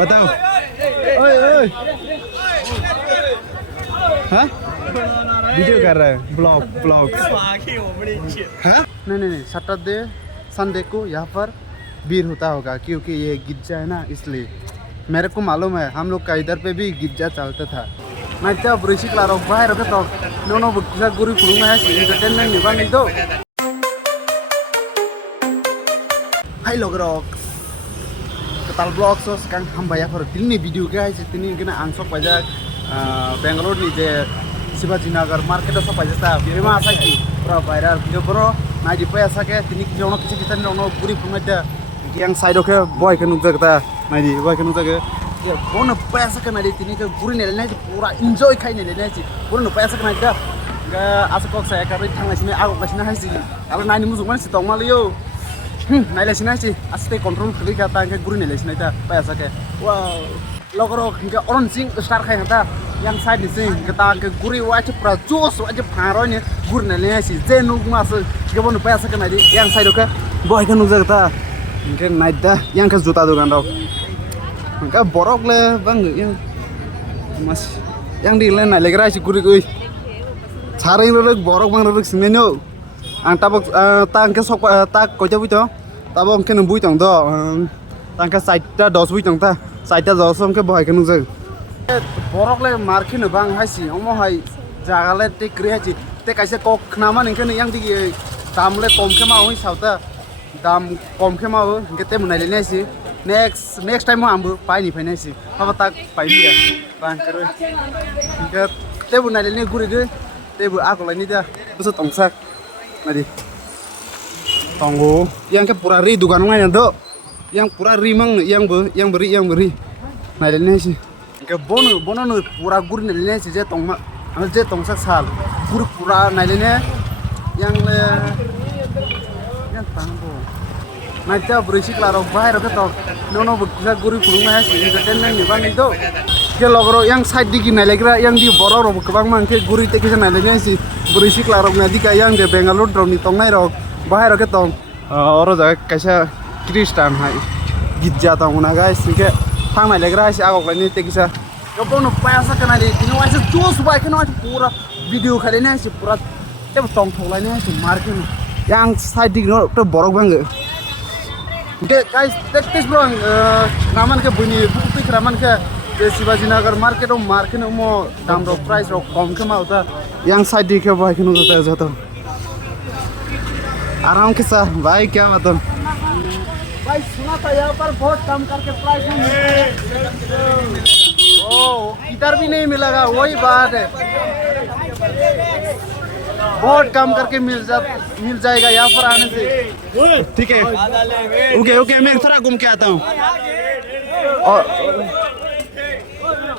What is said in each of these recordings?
बताओ। ओए ओए हाँ वीडियो कर रहा है ब्लॉग हाँ नहीं सैटरडे संडे को यहाँ पर भीड़ होता होगा क्योंकि ये गिरजा है ना, इसलिए मेरे को मालूम है हम लोग का इधर पे भी गिरजा चलता था। मैं जब ऋषि क्लारो बाहर होता तो नोनो बुक्सा गुरु खुलूंगा है एंटरटेनमेंट निभा नहीं दो। Hai lo grok ketal blog so sekarang hamba ya for ini video guys ini kena angsok pajak Bangalore ni je Shivaji Nagar market so pajak ta bima asa ki pro viral video pro na di pa asa ke ini jono kisi kita nono puri pungada yang side ke boy ke nungja kata na di boy ke nungja ke ya bono pa asa ke na di ini ke puri ne na pura enjoy khai ne na ji bono pa asa ke na da ga asa kok saya ka ri thang sini aku ka sini hai si kalau na ni musuh man si tong mal yo naila sini sih asli kontrol kiri kata ke guru naila sini ta payasa ke wow logro ke orang sing start khai kata yang side ni sing kata ke guru wajib pra jos wajib pharo ni guru naila sih jenu mas ke bon payasa ke nadi yang side ke boy ke nuza kata ke naida yang ke juta dogan ro ke borok le bang yang mas yang di le naila gra sih guru oi saring ro borok bang ro sing no ang tabok tang ke sok tak ko jabu to tabok ke nembui tong do tang ke side ta dos bui tong ta side ta dos ke boy ke nung borok le mar ke bang hai si omo hai jaga le te kri hai te kaise kok knama ning ke yang di dam le kom ke ma hoi sauta dam kom ke ma ke te munai le ne si next time mo ambu pai ni phai ne si haba tak pai ni ya bang ke ke te munai le ne guri ge te bu a ko la ni da so tong sak Nadi, tunggu, yang ke pura ri dugaan mana do, yang pura ri mang, yang beri, nadi ini sih, ke bono nu pura gur nadi ini sih, je tong ma, anu je tong sak sal, gur pura nadi ini, yang tanggo, nanti berisi klaro bahaya ke tong, nono bisa guru kurungnya sih, entertainment nih bang itu. Ke logro yang side digi nalegra yang di boror ro kebang mang ke guri te kisa nalenya si berisi klarok nadi ka yang de Bangalore dro ni tong nai ro bahai ro ke tong oro jaga kaisa kristan hai gidja tong na guys ke thang nalegra si agok lani te kisa kono paisa kana le kino aise jos bai kino pura video khale na si pura te tong thola na si market yang side digi no to borok bang ke guys tes bro raman ke buni buku raman ke Shivaji Nagar market mo dam ro price ro kom ke ma uta yang side के भाई के होता है जाता आराम के साथ भाई क्या बताऊं भाई सुना था यहाँ पर बहुत कम करके प्राइस ओ इधर भी नहीं मिलेगा वही बात है बहुत कम करके मिल जाएगा यहाँ पर आने से ठीक है ओके मैं थोड़ा घूम के आता हूँ और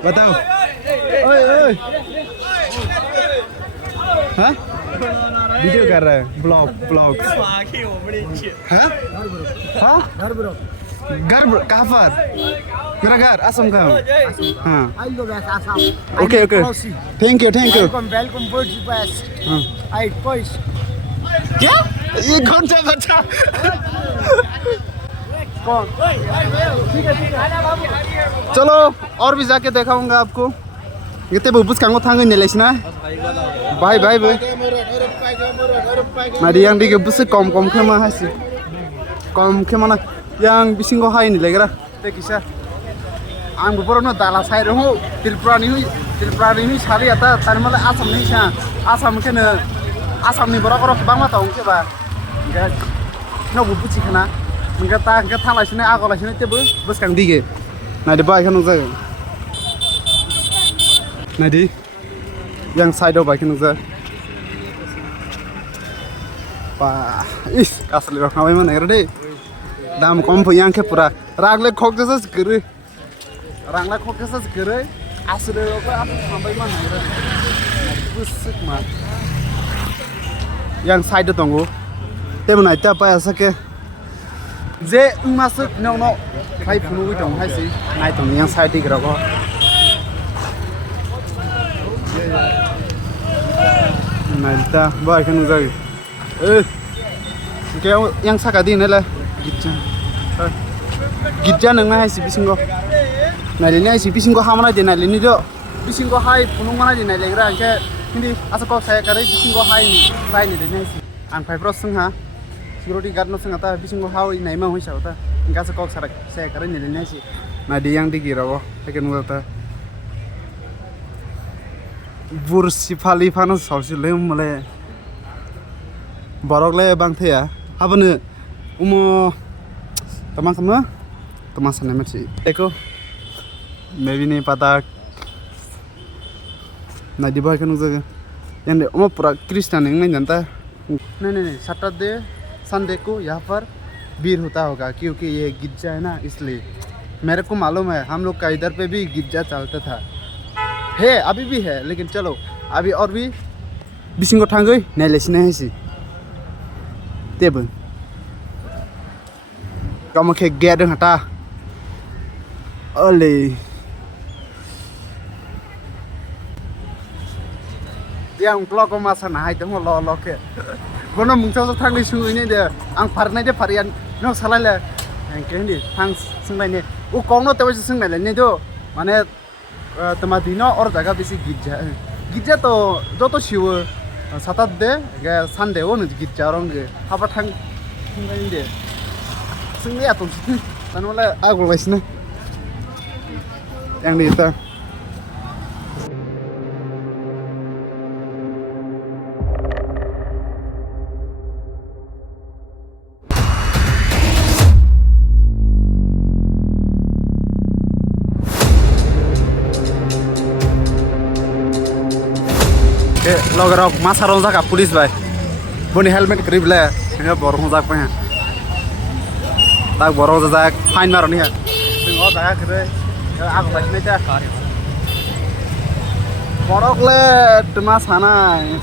बताओ ओए ओए हाँ वीडियो कर रहा है ब्लॉग हाँ घर कहाँ पर मेरा घर असम का हाँ ओके थैंक यू वेलकम क्या ये कौन सा बच्चा कौन चलो और भी जाके दिखाऊंगा आपको कितने बुबुस Congo थांगे नेलेसना bye Modi yang di gebus kom ke mah sih kom ke mana yang bising kok hai ni legra te kisah ang buporo dala sai ro tilprani ni sari ata tan mala asam ni sa asam ke na asam ni borok bang ma tong ke ba ga no bubusi kana enggak thang la sini agol la sini te bus kang dige nah di bawah kan nunggu nadi yang side of bike nunggu Wah, asli orang kami mana ngerti? Dam kompo yang ke pura, ragle kok jasa segera, asli orang kami mana ngerti? Busuk mah. Yang side tunggu, tapi nanti apa ya sake? Je masuk no, hai punu itu hai sih, naik tunggu yang side di gerako. Nanti, baik kan nunggu. Yang sakadi ni lah, gidja nengah hai si bisingo. nailini ai si bising ko hamana de nailini do bising ko hai punung mana de nailegra angke hindi asa ko saya kare bising ko hai trai ni de nai si ang phai pro sung ha security guard no sung ata bising ko hau nai ma hoi sa ta ingka sa ko sarak saya kare ni de nai si na di yang di girawo eken ngata bursi phali phano sorsi le mole borok le bang thea habane umo tamang kamna tamang sane mati eko maybe नहीं पता ना दिवाली का नुज़े यानी उम्र पूरा Christian नहीं जानता नहीं सैटरडे संडे को यहाँ पर भीड़ होता होगा क्योंकि ये गिरजा है ना इसलिए मेरे को मालूम है हम लोग का इधर पे भी गिरजा चलता था है अभी भी है लेकिन चलो अभी और भी बिसिंगो थांगई नहीं लेसिने है सी तेब कम के गेट हटा ओले yang blog masa nah itu mau lo ke bono mungsa so thang lisu ini dia ang parnai dia varian no salai le ang ke ni thang sungai ni u kong no tewa sungai le ni do mane temati no or jaga bisi gija to joto shiwo saturday ge sunday o ni gija rong ge haba thang sungai ni de sungai atom tan wala agul laisna yang ni ta logerok masa ronza ka police bai boni helmet kribla nga borong jak pa ta borong jak fine maroni ha singo ta kre ag basne ta borok le tma sana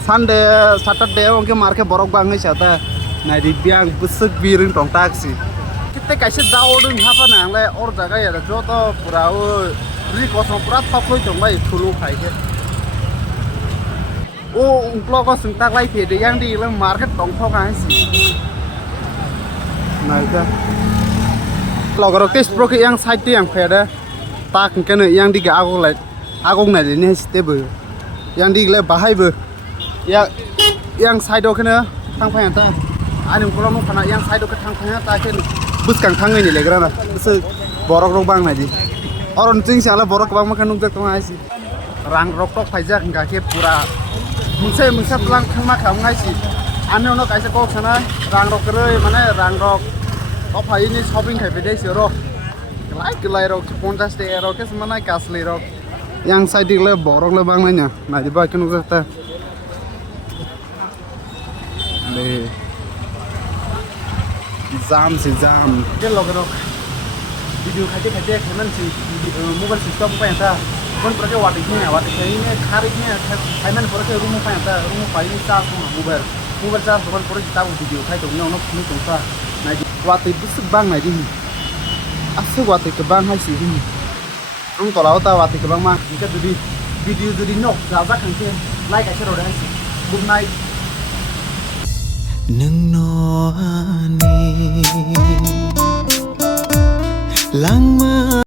sunday saturday onke marke borok bang ngai chata na dibyang busuk biring tong taxi kitte kaise daodung hapa na le or jaga ya jo to pura o ri ko so pura thokoi tong bai thulu khai ke ô lo có sừng tác lại thì để yang đi lên market tổng thóc cái gì này cơ lo cái test pro cái yang side tí yang phê đó ta cái này yang đi cái agong này đến stable yang đi lại bahai bơ yang side đó cái nữa thang phê ta anh đừng có lo nó phản yang side đó cái thang phê ta cái bus càng thang này lại cái nào bus borok rong bang này đi orang cing siapa borok bang makan nunggu tuh nggak sih rang rokok aja nggak kayak pura mungsa pelang khangma khamngai si ane ono kaisa kok sana rang rok rei mane rang rok ko phai ni shopping khai bedai se ro kelai rok 50 de rok kes manai kasli rok yang side le borok le bang nanya na di ba kenu ta le jam ke log rok video khate khaman si mobile system pa ta kon por ke wati ini khariknya aiman por ke rumu pa ta rumu pa ini ta mobile charge kon por kita video khai tong no phuni tong ta na wati busuk bang na di asu wati ke bang hai si rum to lao ta wati ke bang ma nika dudi video dudi no ja ja khang ke like ka share ro good night nung no ani lang ma